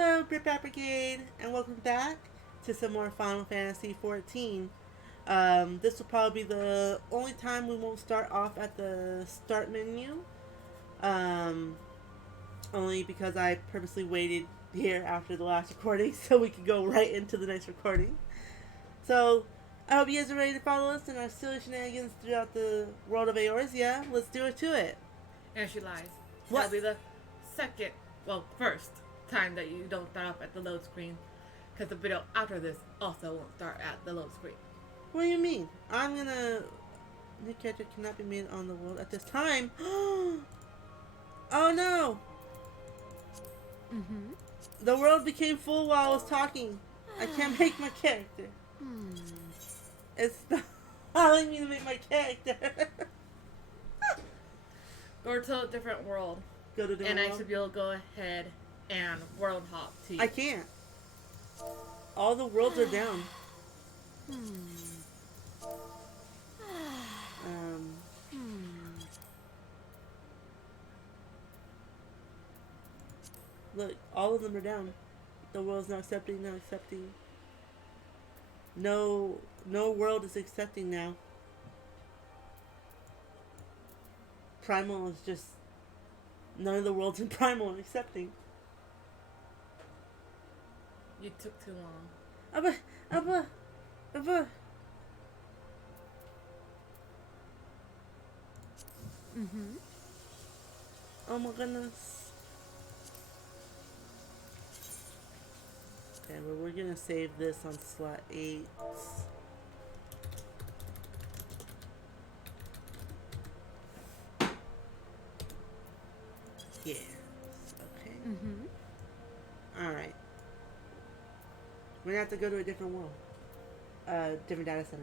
Hello, Britbat Brigade, and welcome back to some more Final Fantasy XIV. This will probably be the only time we won't start off at the start menu, um, only because I purposely waited here after the last recording so we could go right into the next recording. So, I hope you guys are ready to follow us in our silly shenanigans throughout the world of Eorzea. Let's do it to it. And she lies. What? That'll be the second, well, first time that you don't start off at the load screen. Because the video after this also won't start at the load screen. What do you mean? I'm gonna... New character cannot be made on the world at this time. Oh no! Mm-hmm. The world became full while I was talking. I can't make my character. It's not allowing me to make my character. Go to a different world. Go to the And I world. should be able to go ahead and world hop to you. I can't. All the worlds are down. Look, all of them are down. The world's not accepting, not accepting. No world is accepting now. Primal is just... None of the worlds in Primal are accepting. You took too long. Abba. Mm-hmm. Oh my goodness. Okay, well, we're gonna save this on slot 8. Yes. Okay. Mm-hmm. Alright. We're gonna have to go to a different world. Different data center.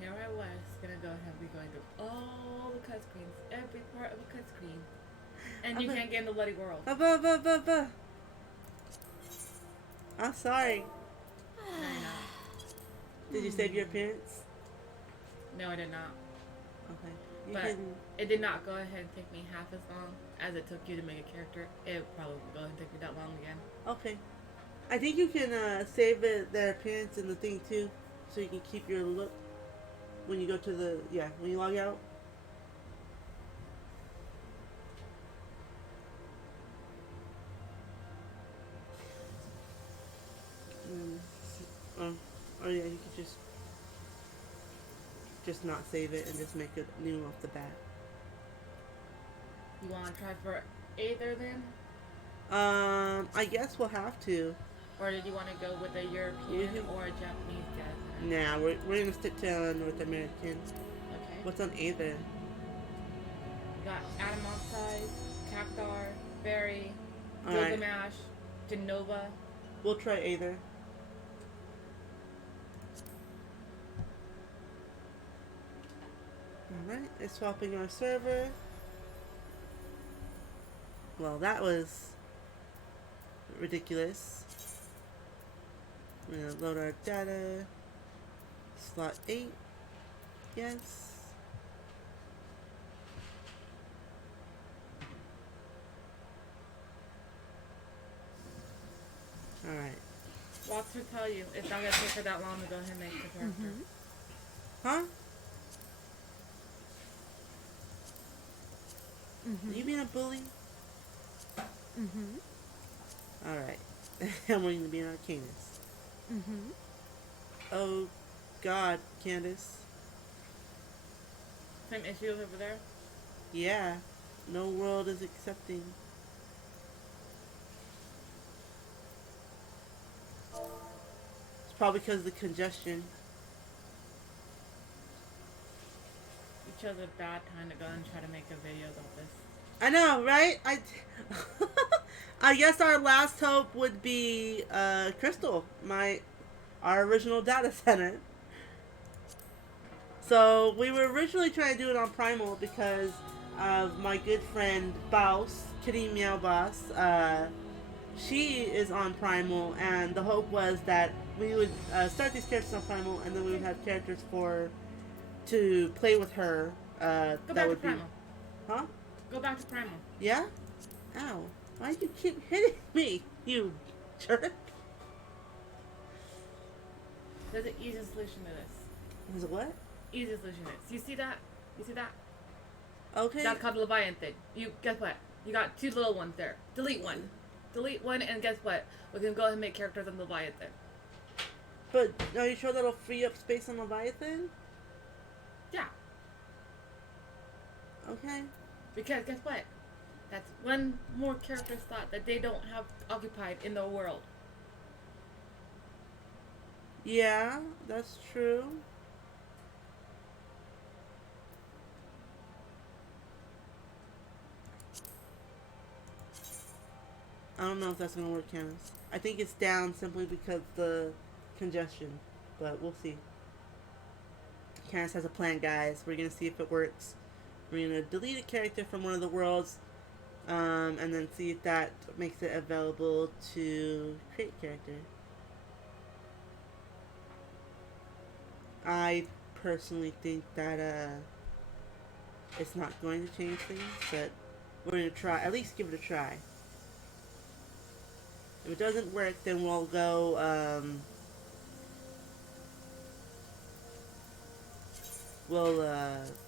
Here I was gonna go ahead and be going through all the cutscenes, every part of a cutscene. And you can't get in the bloody world. Abba. I'm sorry. No, you're not. Did you save your appearance? No, I did not. Okay. You But can... it did not go ahead and take me half as long as it took you to make a character. It probably will go ahead and take me that long again. Okay. I think you can save their appearance in the thing too, so you can keep your look when you go to the... Yeah, when you log out. Oh yeah, you could just not save it and just make it new off the bat. You want to try for either then? I guess we'll have to. Or did you want to go with a European or a Japanese guy? Nah, we're gonna stick to North American. Okay. What's on Aether? We got Atom Oxide, Cactar, Berry, Alright. Gilgamesh, Genova. We'll try Aether. Alright, it's swapping our server. Well, that was ridiculous. We're gonna load our data. Slot 8. Yes. Alright. Watch her tell you. It's not going to take her that long to go ahead and make the character. Huh? Mm-hmm. Are you being a bully? Mm-hmm. Alright. I'm going to be an Arcanist. Mm-hmm. Oh, God, Candace. Same issue over there? Yeah. No world is accepting. It's probably because of the congestion. You chose a bad time to go and try to make a video about this. I know, right? I guess our last hope would be Crystal, our original data center. So we were originally trying to do it on Primal because of my good friend Baus, Kitty Meow Boss. She is on Primal, and the hope was that we would start these characters on Primal, and then we would have characters to play with her Go that back to would be, Primal. huh? Go back to Primal. Yeah? Ow. Why do you keep hitting me, you jerk? There's an easy solution to this. Is it what? Easy solution to this. You see that? You see that? Okay. That's called Leviathan. You guess what? You got two little ones there. Delete one. Delete one, and guess what? We can go ahead and make characters on Leviathan. But are you sure that'll free up space on Leviathan? Yeah. Okay. Because guess what? That's one more character slot that they don't have occupied in the world. Yeah, that's true. I don't know if that's gonna work, Candace. I think it's down simply because the congestion, but we'll see. Candace has a plan, guys. We're gonna see if it works. We're gonna delete a character from one of the worlds, and then see if that makes it available to create character. I personally think that it's not going to change things, but we're gonna try. At least give it a try. If it doesn't work, then we'll go. We'll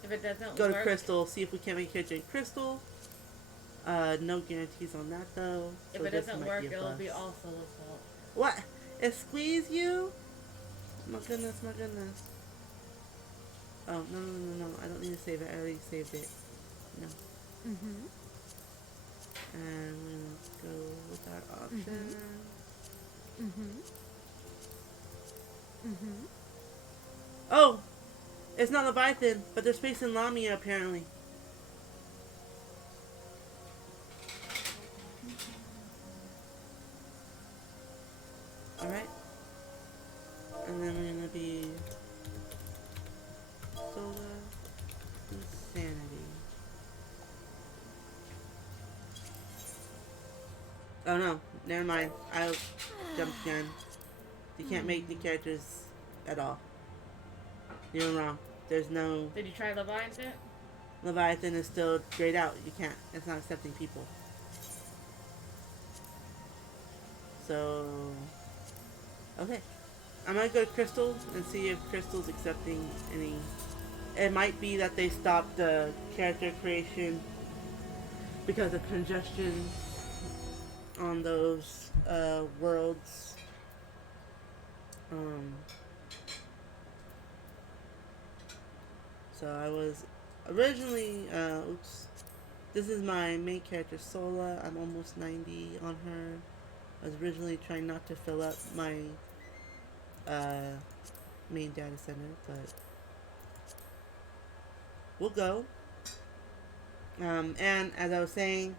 If it doesn't go to work, Crystal. See if we can make a character in Crystal. No guarantees on that though. if so it this doesn't might work, be a it'll bust. be all Solo's fault. What? It squeeze you? My goodness, my goodness. Oh, no. I don't need to save it. I already saved it. No. Mm-hmm. And we're going to go with our option. Mm-hmm. Mm-hmm. Oh! It's not Leviathan, but there's space in Lamia apparently. Alright. And then we're gonna be Soda Insanity. Oh no, never mind. I jumped again. You can't make the characters at all. You're wrong. There's no Did you try Leviathan? Leviathan is still grayed out. You can't. It's not accepting people. So okay. I'm gonna go to Crystal and see if Crystal's accepting any. It might be that they stopped the character creation because of congestion on those worlds. So I was originally, oops. This is my main character, Sola. I'm almost 90 on her. I was originally trying not to fill up my main data center, but we'll go. And as I was saying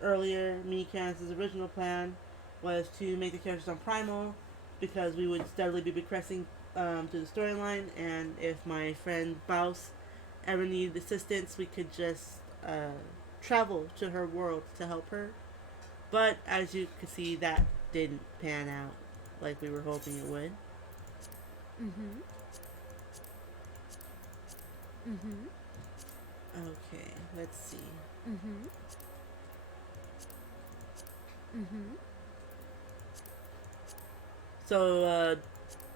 earlier, me, Candace's original plan was to make the characters on Primal because we would steadily be progressing through the storyline, and if my friend Baus ever needed assistance, we could just travel to her world to help her. But as you could see, that didn't pan out like we were hoping it would. Mm-hmm. Mm-hmm. Okay, let's see. Mm-hmm. Mm-hmm. So,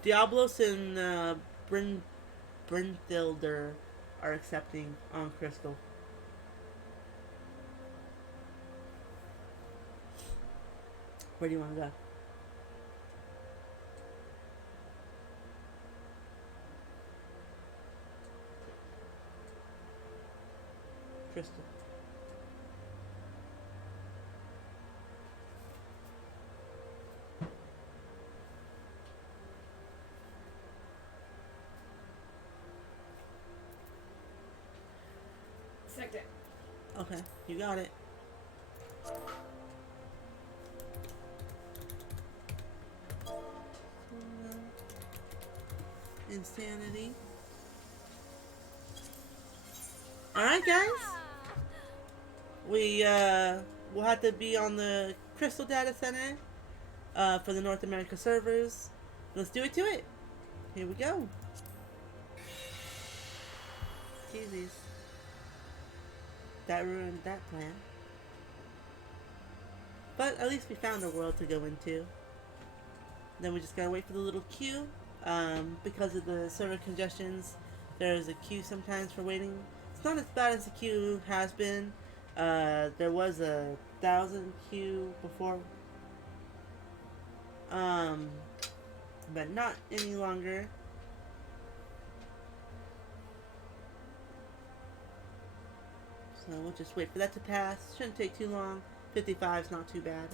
Diablos and Brynthilder are accepting on Crystal. Where do you want to go? Crystal. Second. Okay, you got it. Insanity. Alright, guys. We'll have to be on the Crystal Data Center for the North America servers. Let's do it to it. Here we go. Jeezies. That ruined that plan. But at least we found a world to go into. Then we just gotta wait for the little queue. Because of the server congestions, there's a queue sometimes for waiting. It's not as bad as the queue has been. There was a 1,000 queue before. But not any longer. So we'll just wait for that to pass. Shouldn't take too long. 55 is not too bad.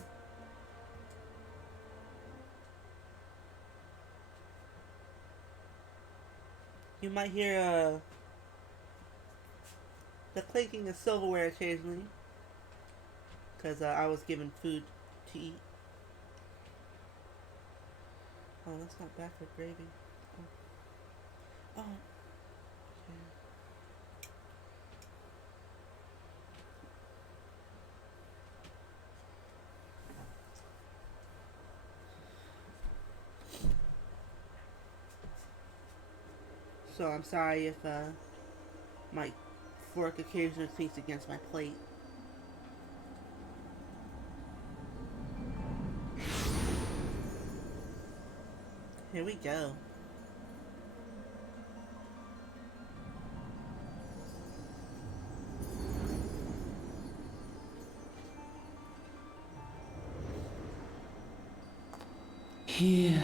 You might hear the clinking of silverware occasionally. Because I was given food to eat. Oh, that's not bad for gravy. Oh. Okay. So I'm sorry if my fork occasionally clinks against my plate. Here we go. Here.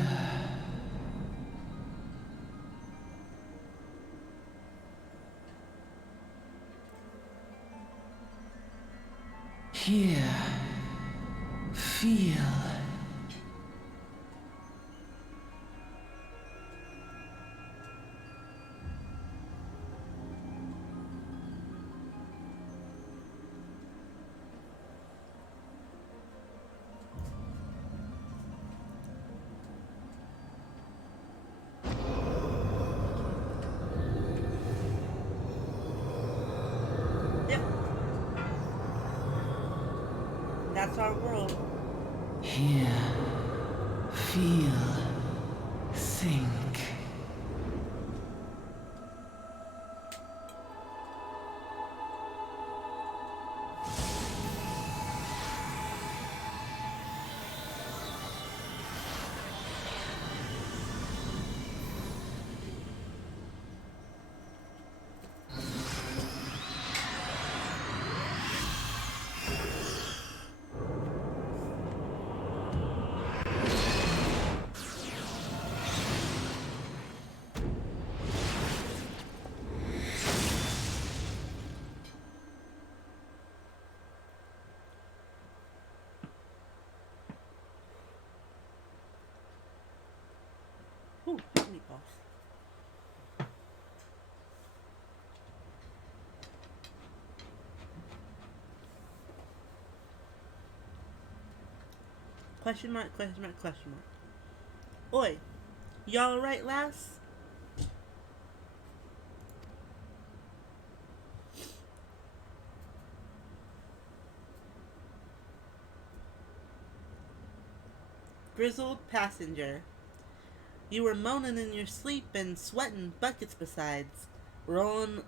Here. Feel. Yep. That's our world. Here. Feel. Think. Ooh, meatballs. Question mark, question mark, question mark. Oi, y'all alright, lass? Grizzled passenger. You were moaning in your sleep and sweating buckets besides. Rolling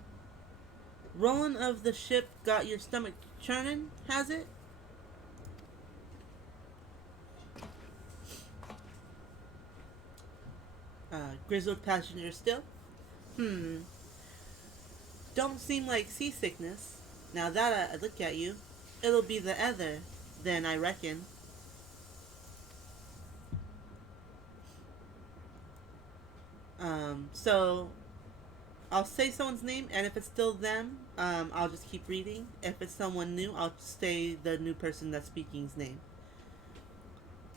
of the ship got your stomach churning, has it? Grizzled passenger still? Don't seem like seasickness. Now that I look at you, it'll be the other, then I reckon. So I'll say someone's name, and if it's still them, I'll just keep reading. If it's someone new, I'll say the new person that's speaking's name.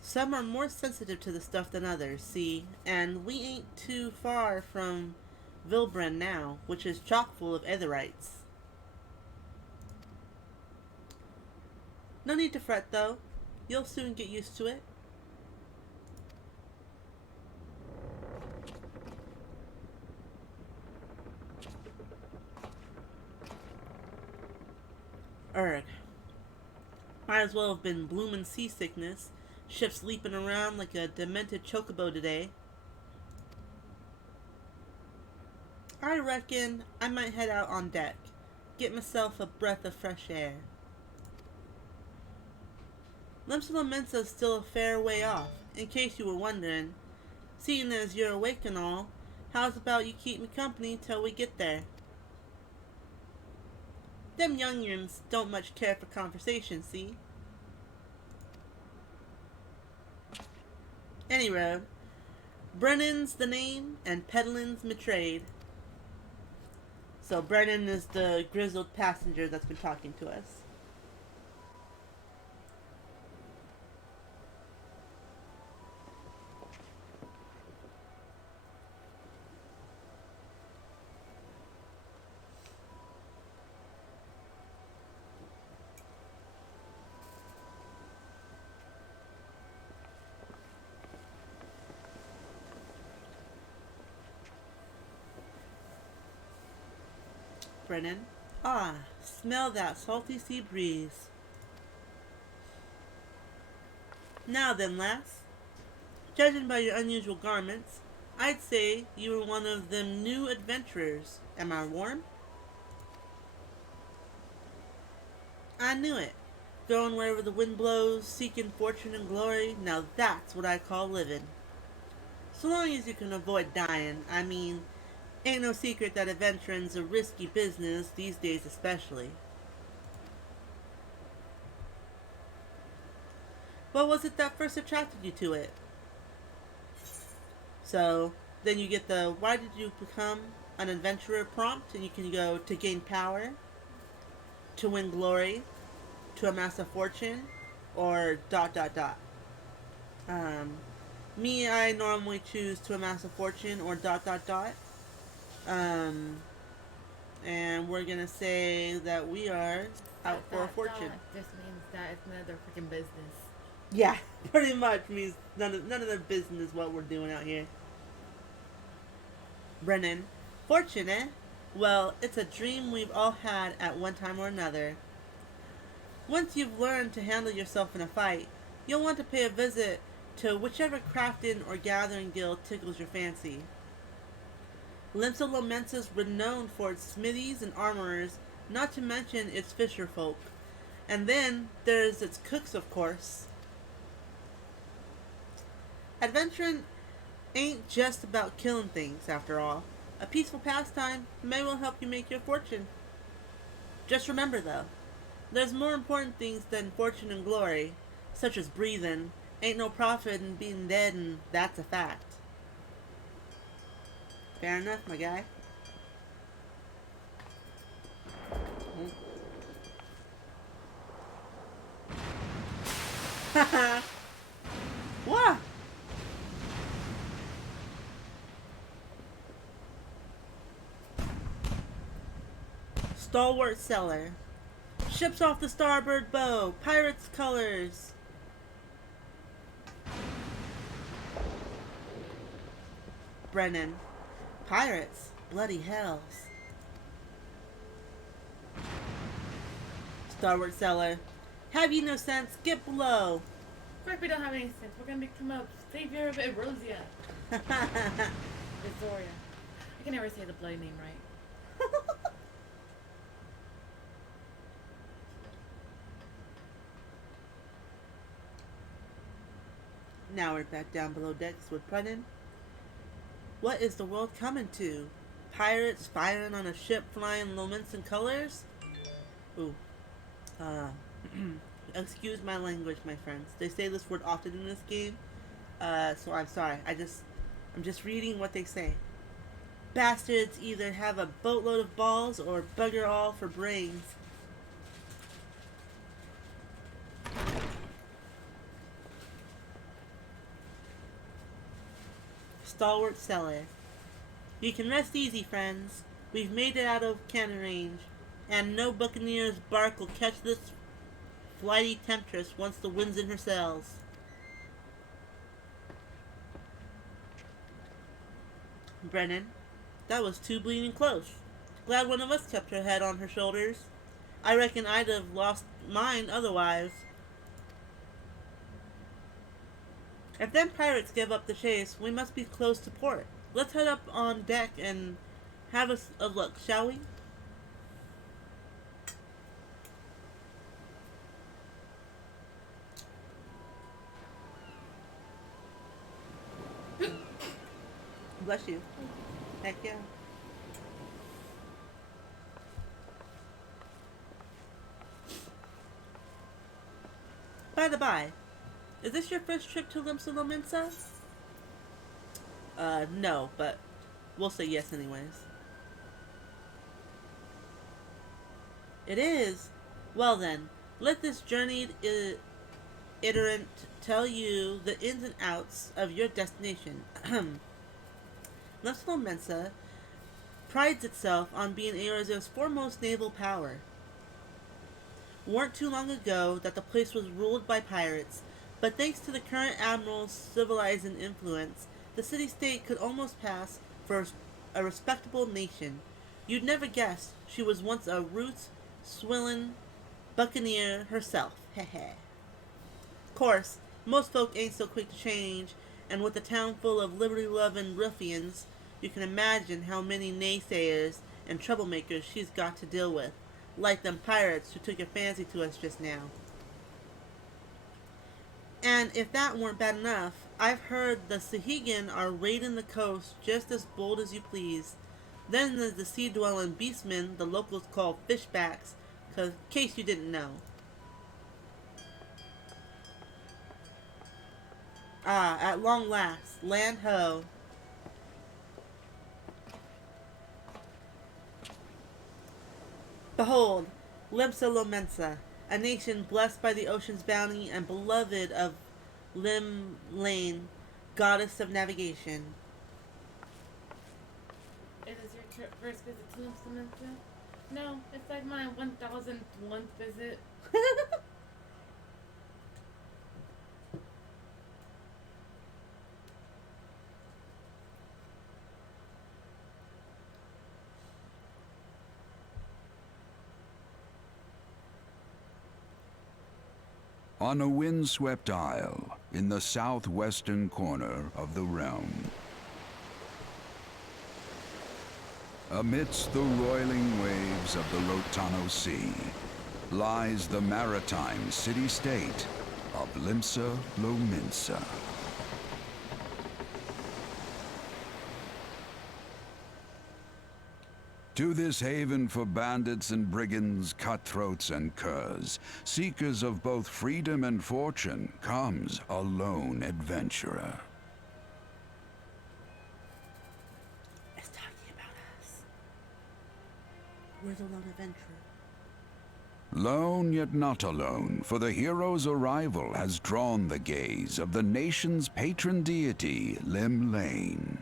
Some are more sensitive to the stuff than others, see, and we ain't too far from Vilbren now, which is chock full of Etherites. No need to fret, though. You'll soon get used to it. Erg. Might as well have been bloomin' seasickness. Ship's leaping around like a demented chocobo today. I reckon I might head out on deck. get myself a breath of fresh air. Limsa Mensa's still a fair way off, in case you were wondering. Seeing as you're awake and all, how's about you keep me company till we get there? Them young'uns don't much care for conversation, see? Any road. Brennan's the name, and peddlin's my trade. So Brennan is the grizzled passenger that's been talking to us. Brennan. Ah, smell that salty sea breeze. Now then, lass. Judging by your unusual garments, I'd say you were one of them new adventurers. Am I warm? I knew it. Going wherever the wind blows, seeking fortune and glory, now that's what I call living. So long as you can avoid dying, I mean, ain't no secret that adventuring's a risky business, these days especially. What was it that first attracted you to it? So, then you get the why did you become an adventurer prompt, and you can go to gain power, to win glory, to amass a fortune, or dot dot dot. Me, I normally choose to amass a fortune or dot dot dot. And we're gonna say that we are out for a fortune. Just means that it's none of their freaking business. Yeah, pretty much means none of their business what we're doing out here. Brennan, fortune, eh? Well, it's a dream we've all had at one time or another. Once you've learned to handle yourself in a fight, you'll want to pay a visit to whichever crafting or gathering guild tickles your fancy. Limsa Lomensa's renowned for its smithies and armorers, not to mention its fisher folk. And then there's its cooks, of course. Adventuring ain't just about killing things, after all. A peaceful pastime may well help you make your fortune. Just remember, though, there's more important things than fortune and glory, such as breathing. Ain't no profit in being dead, and that's a fact. Fair enough, my guy. Haha. What? Stalwart Cellar. Ships off the starboard bow. Pirates' colors. Brennan. Pirates. Bloody hells. Starboard Cellar. Have you no sense? Get below. Of course we don't have any sense. We're gonna become a savior of Eorzea. Eorzea. I can never say the bloody name right. Now we're back down below decks with Brennan. What is the world coming to? Pirates firing on a ship flying Lomensan colors? Ooh. Excuse my language, my friends. They say this word often in this game. So I'm sorry. I'm just reading what they say. Bastards either have a boatload of balls or bugger all for brains. Stalwart Cellar. You can rest easy, friends. We've made it out of cannon range, and no buccaneer's bark will catch this flighty temptress once the wind's in her sails. Brennan, that was too bleeding close. Glad one of us kept her head on her shoulders. I reckon I'd have lost mine otherwise. If them pirates give up the chase, we must be close to port. Let's head up on deck and have a look, shall we? Bless you. Heck yeah. By the by, is this your first trip to Limsa Lominsa? No, but we'll say yes anyways. It is? Well then, let this journeyed iterant tell you the ins and outs of your destination. Limsa Lominsa prides itself on being Eorzea's foremost naval power. Weren't too long ago that the place was ruled by pirates, but thanks to the current admiral's civilizing influence, the city-state could almost pass for a respectable nation. You'd never guess she was once a roots swillin' buccaneer herself. Heh. Course, most folk ain't so quick to change, and with a town full of liberty-loving ruffians, you can imagine how many naysayers and troublemakers she's got to deal with, like them pirates who took a fancy to us just now. And if that weren't bad enough, I've heard the Sahuagin are raiding the coast just as bold as you please. Then there's the sea-dwelling beastmen the locals call fishbacks, case you didn't know. Ah, at long last, land ho. Behold, Limsa Lominsa, a nation blessed by the ocean's bounty and beloved of Lim Lane, goddess of navigation. It is your first visit to Limsa? No, it's like my 1001st visit. On a windswept isle in the southwestern corner of the realm, amidst the roiling waves of the Lotano Sea, lies the maritime city-state of Limsa Lominsa. To this haven for bandits and brigands, cutthroats and curs, seekers of both freedom and fortune, comes a lone adventurer. It's talking about us. We're the lone adventurer. Lone yet not alone, for the hero's arrival has drawn the gaze of the nation's patron deity, Lim Lane.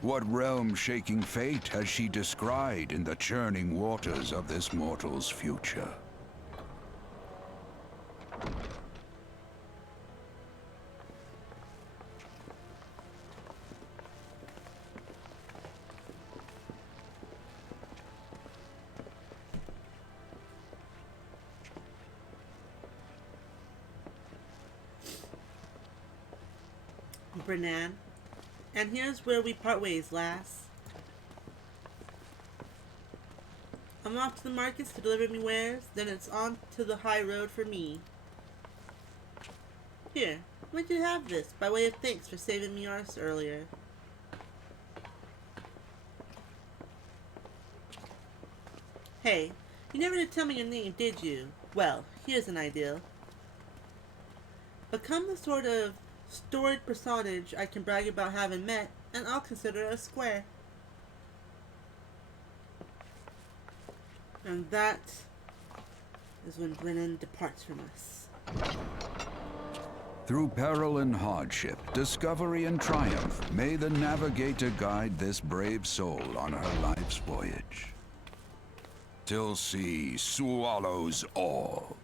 What realm-shaking fate has she descried in the churning waters of this mortal's future? Brennan. And here's where we part ways, lass. I'm off to the markets to deliver me wares, then it's on to the high road for me. Here, let you have this, by way of thanks for saving me arse earlier. Hey, you never did tell me your name, did you? Well, here's an idea. Become the sort of storied personage I can brag about having met, and I'll consider it a square. And that is when Brennan departs from us. Through peril and hardship, discovery and triumph, may the navigator guide this brave soul on her life's voyage. Till sea swallows all.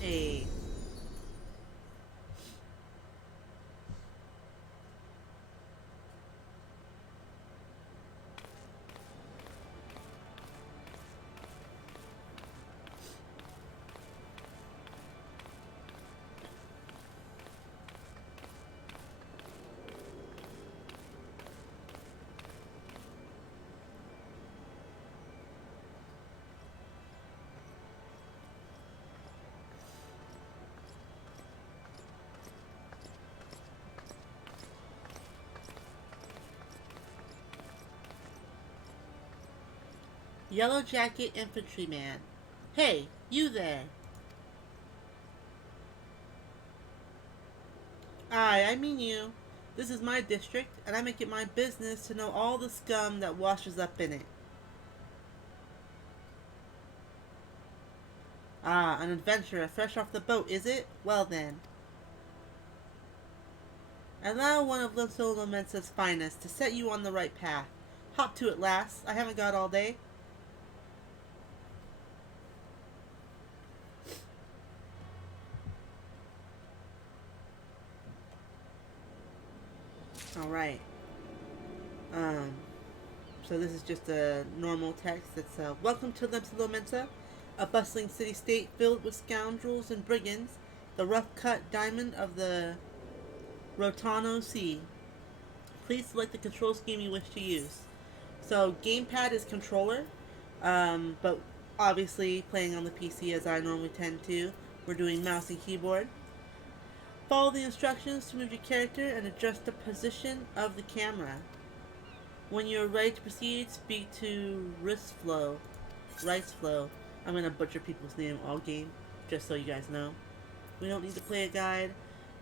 Hey. Yellow Jacket Infantryman. Hey, you there. I mean you. This is my district, and I make it my business to know all the scum that washes up in it. Ah, an adventurer fresh off the boat, is it? Well then. Allow one of Little Lomensa's finest to set you on the right path. Hop to it, lass. I haven't got all day. Alright. So this is just a normal text. It's, welcome to Little Lomensa, a bustling city-state filled with scoundrels and brigands, the rough-cut diamond of the Rotano Sea. Please select the control scheme you wish to use. So gamepad is controller, but obviously playing on the PC as I normally tend to, we're doing mouse and keyboard. Follow the instructions to move your character and adjust the position of the camera. When you're ready to proceed, speak to Riceflow. I'm going to butcher people's name all game, just so you guys know. We don't need to play a guide.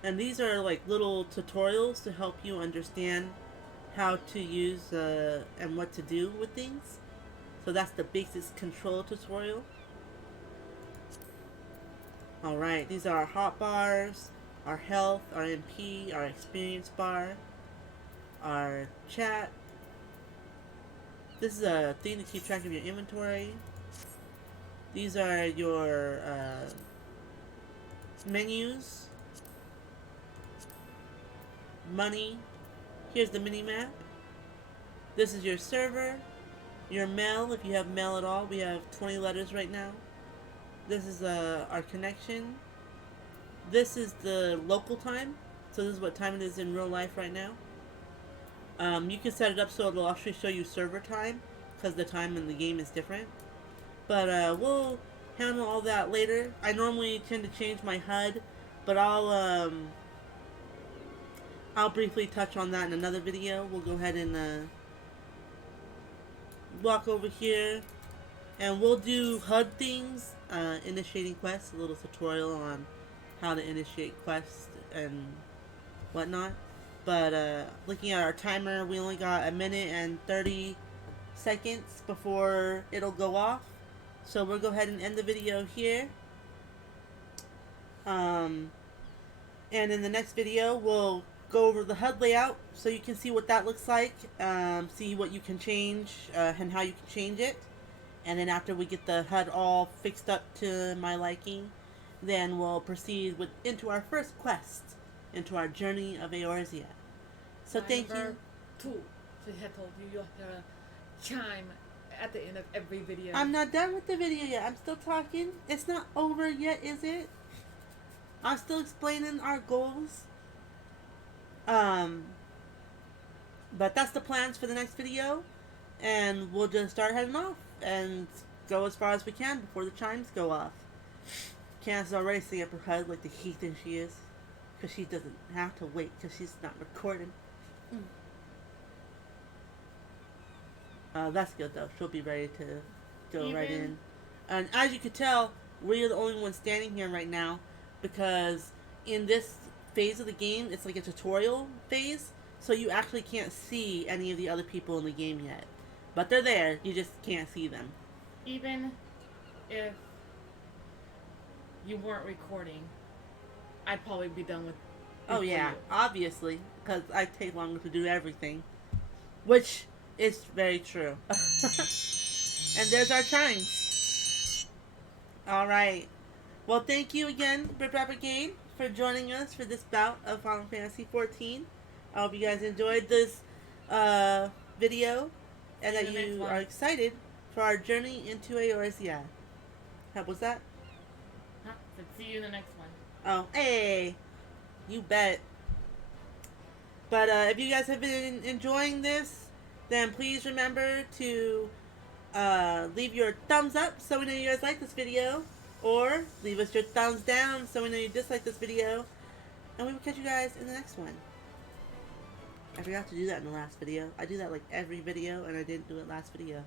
And these are like little tutorials to help you understand how to use and what to do with things. So that's the basics control tutorial. Alright, these are our hotbars, our health, our MP, our experience bar, our chat. This is a thing to keep track of your inventory. These are your menus. Money. Here's the mini-map. This is your server. Your mail, if you have mail at all. We have 20 letters right now. This is our connection. This is the local time. So this is what time it is in real life right now. You can set it up so it'll actually show you server time, because the time in the game is different. But we'll handle all that later. I normally tend to change my HUD, but I'll briefly touch on that in another video. We'll go ahead and walk over here, and we'll do HUD things, initiating quests, a little tutorial on how to initiate quests and whatnot. But looking at our timer, we only got 1 minute and 30 seconds before it'll go off. So we'll go ahead and end the video here. And in the next video, we'll go over the HUD layout so you can see what that looks like, see what you can change and how you can change it. And then after we get the HUD all fixed up to my liking, then we'll proceed into our first quest, into our journey of Eorzea. So thank you. Number 2. She had told you have to chime at the end of every video. I'm not done with the video yet. I'm still talking. It's not over yet, is it? I'm still explaining our goals. But that's the plans for the next video. And we'll just start heading off and go as far as we can before the chimes go off. Candace is already sitting up her HUD like the heathen she is. Because she doesn't have to wait because she's not recording. That's good though. She'll be ready to go right in. And as you can tell, we're the only ones standing here right now because in this phase of the game, it's like a tutorial phase. So you actually can't see any of the other people in the game yet. But they're there. You just can't see them. Even if you weren't recording, I'd probably be done with. Oh yeah, obviously, because I take longer to do everything, which is very true. And there's our chimes. All right. Well, thank you again, Rip Rap Brigade, for joining us for this bout of Final Fantasy 14. I hope you guys enjoyed this video and that you are excited for our journey into Eorzea. How was that? Huh? So see you in the next one. Oh, hey, you bet. But if you guys have been enjoying this, then please remember to leave your thumbs up so we know you guys like this video, or leave us your thumbs down so we know you dislike this video, and we will catch you guys in the next one. I forgot to do that in the last video. I do that like every video, and I didn't do it last video.